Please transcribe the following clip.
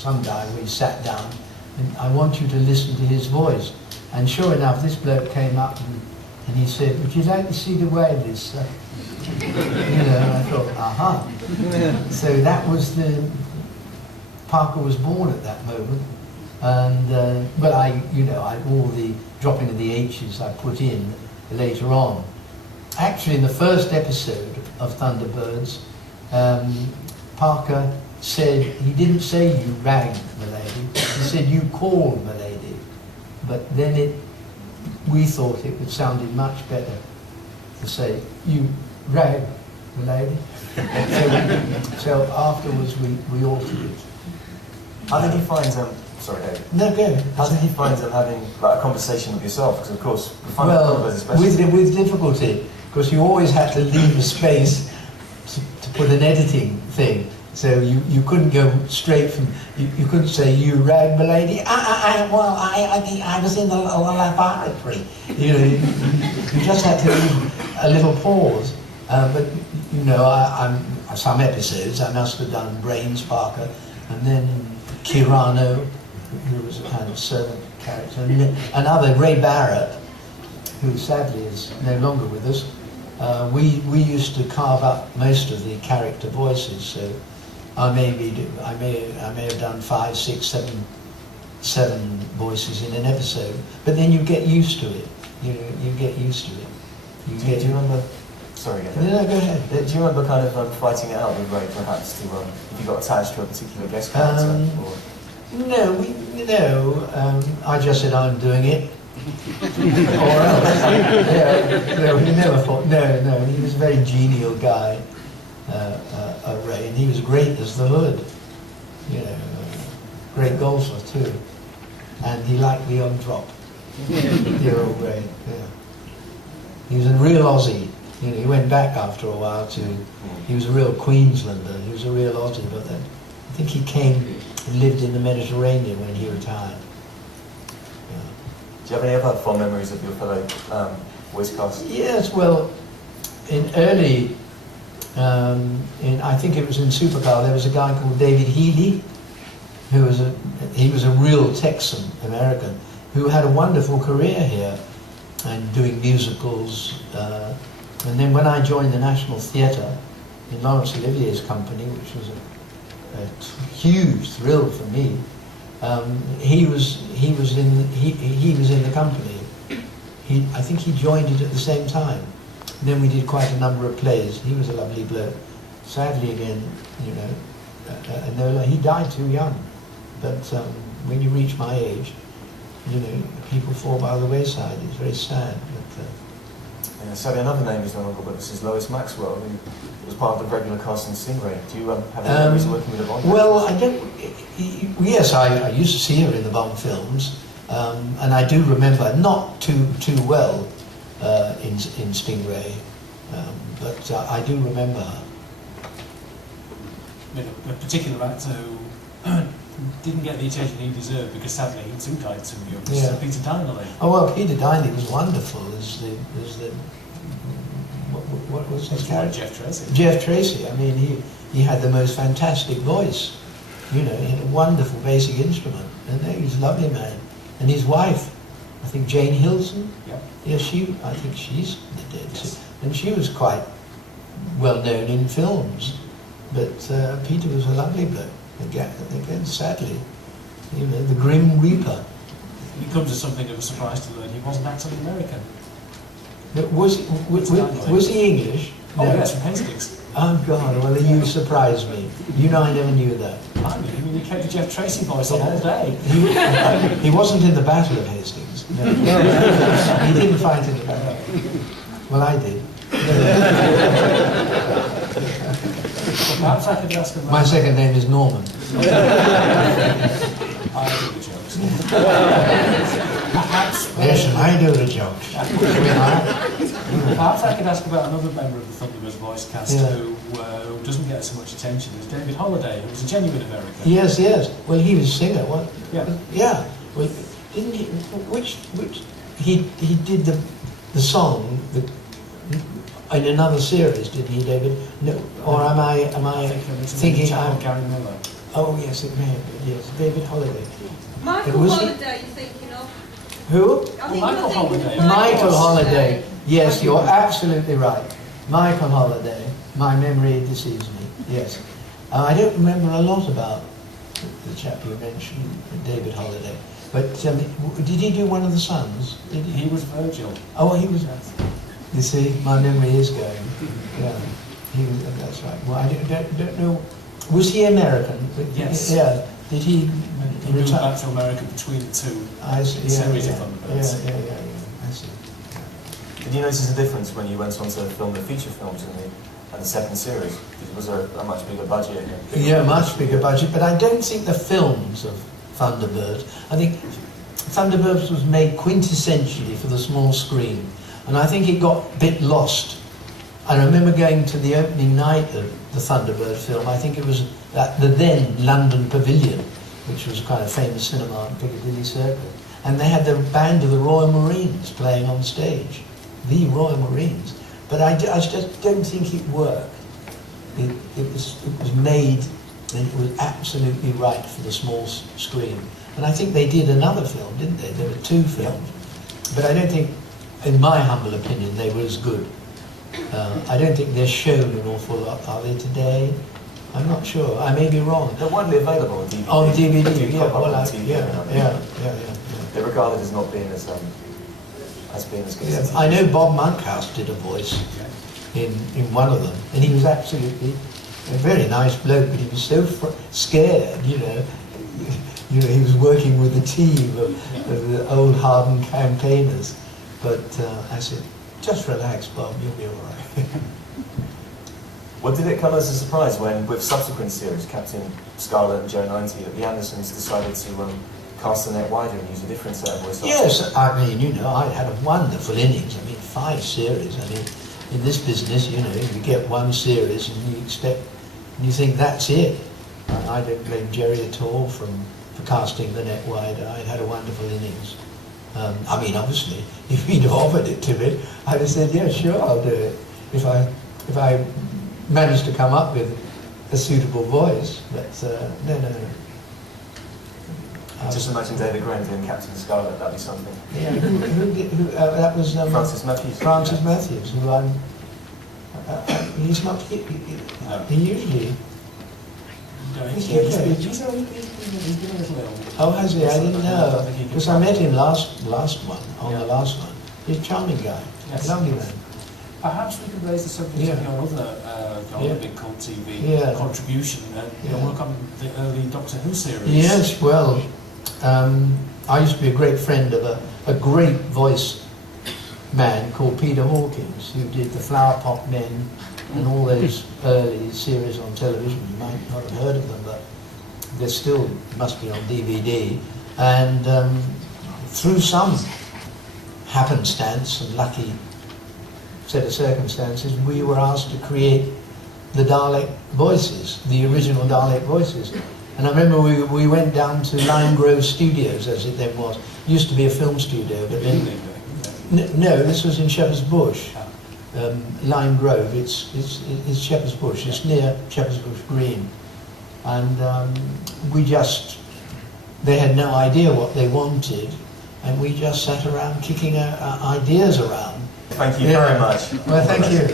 some guy, we sat down, and I want you to listen to his voice. And sure enough, this bloke came up and he said, would you like to see the way of this? You know, and I thought, aha. So that was Parker was born at that moment. And, but all the dropping of the H's I put in later on. Actually, in the first episode of Thunderbirds, Parker said, he didn't say you ragged Milady, he said you called Milady. But then we thought it would sounded much better to say, you ragged Milady. So afterwards we altered it. How did you find, sorry David. No, go ahead. How did you find having like, a conversation with yourself? Because of course, we find with difficulty, because you always had to leave a space to put an editing thing. So you couldn't go straight from, you couldn't say, you rag Milady. I was in the laboratory. You know, you just had to leave a little pause. But, you know, some episodes I must have done Brains Parker, and then Kirano, who was a kind of servant character, and other Ray Barrett, who sadly is no longer with us. We used to carve up most of the character voices, so I may have done 5, 6, 7 voices in an episode. But then you get used to it. You know, you get used to it. Do you remember? Sorry, go ahead. Do you remember kind of fighting it out with Ray, perhaps, to if you got attached to a particular guest character? No, I just said I'm doing it. Or else. No, he never thought. No, he was a very genial guy, Ray, and he was great as the Hood. You know, great golfer too, and he liked the odd drop. Dear old Ray. Yeah. He was a real Aussie. You know, he went back after a while to. He was a real Queenslander. He was a real Aussie, but then I think he came and lived in the Mediterranean when he retired. Do you have any other fond memories of your fellow voice cast? Yes, well, in early, I think it was in Supercar, there was a guy called David Healy, who was a real Texan American, who had a wonderful career here and doing musicals. And then when I joined the National Theatre in Laurence Olivier's company, which was a huge thrill for me, he was in the company. I think he joined it at the same time. And then we did quite a number of plays. He was a lovely bloke. Sadly, again, you know, he died too young. But when you reach my age, you know, people fall by the wayside. It's very sad. But, sadly, another name is no longer with us is Lois Maxwell, who was part of the regular cast in Stingray. Do you have any memories of working with her Bond? Well, I don't. Yes, I used to see her in the Bond films, and I do remember not too well in Stingray, but I do remember her. A particular actor who didn't get the attention he deserved because sadly he too died too young. Yeah. Peter Dineley. Oh well, Peter Dineley was wonderful. What was his character? Jeff Tracy. Jeff Tracy. I mean, he had the most fantastic voice. You know, he had a wonderful basic instrument, and he was a lovely man. And his wife, I think Jane Hilton. Yeah. Yeah, I think she's dead. Yes. And she was quite well known in films. But Peter was a lovely bloke. Again, sadly, you know, the Grim Reaper. It comes as something of a surprise to learn he wasn't actually American. Was he English? Oh No. yes, from Hastings. Oh God, well you surprised me. You know I never knew that. I mean, he kept the Jeff Tracy voice on all day. He wasn't in the Battle of Hastings. No. He didn't fight in the battle. Well, I did. Perhaps I could ask him. My second name is Norman. I do the jokes. Yes, I do the jokes. Perhaps I could ask about another member of the Thunderbirds voice cast Yeah. who doesn't get so much attention. There's David Holliday, who was a genuine American. Yes. Well, he was a singer. What? Yeah. Yeah. Well, didn't he? Which he did the song in another series, didn't he, David? No. Or am I thinking? Gary Miller. Oh yes, it may have been, yes. David Holliday. Michael Was he? Holiday, you're thinking of. Who? I think Michael you're thinking Holiday. of Michael Holiday. Yes, Michael you're Holiday. absolutely right. Michael Holiday. My memory deceives me, yes. I don't remember a lot about the chap you mentioned, David Holiday. But did he do One of the Sons? Did he? He was Virgil. Oh, he was. You see, my memory is going. Yeah, he was, that's right. Well, I don't know. Was he American? Yes. Yeah. Did he He moved back to America between the two I see. series of Yeah, Thunderbirds. yeah. I see. Did you notice a difference when you went on to film the feature films and the second series? Was there a much bigger budget? Yeah, much bigger budget, but I don't think the films of Thunderbirds, I think Thunderbirds was made quintessentially for the small screen, and I think it got a bit lost. I remember going to the opening night of the Thunderbird film. I think it was at the then London Pavilion, which was quite a famous cinema on Piccadilly Circus, and they had the band of the Royal Marines playing on stage, the Royal Marines, but I just don't think it worked. It was made, and it was absolutely right for the small screen. And I think they did another film, didn't they? There were two films. But I don't think, in my humble opinion, they were as good. I don't think they're shown an awful lot, are they, today? I'm not sure. I may be wrong. They're widely available on DVD. On DVD, They do yeah, pop up well, on TV now. yeah. They're regarded as not being as being as good Yeah, as I know Bob Monkhouse did a voice in one of them, and he was absolutely a very nice bloke, but he was so scared, you know. You know, he was working with a team of the old hardened campaigners. But I said, just relax, Bob, you'll be all right. Well, did it come as a surprise when, with subsequent series, Captain Scarlet and Joe 90, that the Andersons decided to cast the net wider and use a different set of voice actors? Yes, I mean, you know, I had a wonderful innings. I mean, 5 series. I mean, in this business, you know, you get one series and you expect, and you think that's it. I don't blame Jerry at all for casting the net wider. I'd had a wonderful innings. I mean, obviously, if he'd have offered it to me, I'd have said, yeah, sure, I'll do it. If I managed to come up with a suitable voice. But no. Just imagine David Graham doing Captain Scarlet, that'd be something. Yeah, that was Francis Matthews. Francis Matthews, who I'm. He's not. He usually. No, He's he's okay. been a little ill. Oh, has he? I didn't know. think he Because can- I met him last one, on Yeah. the last one. He's a charming guy, Yes. lovely man. Perhaps we could raise the subject Yeah. of your other Yeah. big cult TV Yeah. contribution and your Yeah. work on the early Doctor Who series. Yes, well, I used to be a great friend of a great voice man called Peter Hawkins, who did the Flower Pot Men and all those early series on television. You might not have heard of them, but they still must be on DVD. And through some happenstance and lucky set of circumstances, we were asked to create the Dalek voices, the original Dalek voices. And I remember we went down to Lime Grove Studios, as it then was. It used to be a film studio, but then... No, this was in Shepherd's Bush. Lime Grove, it's Shepherd's Bush, it's near Shepherd's Bush Green. And they had no idea what they wanted, and we just sat around kicking our ideas around. Thank you very much. Well, thank you.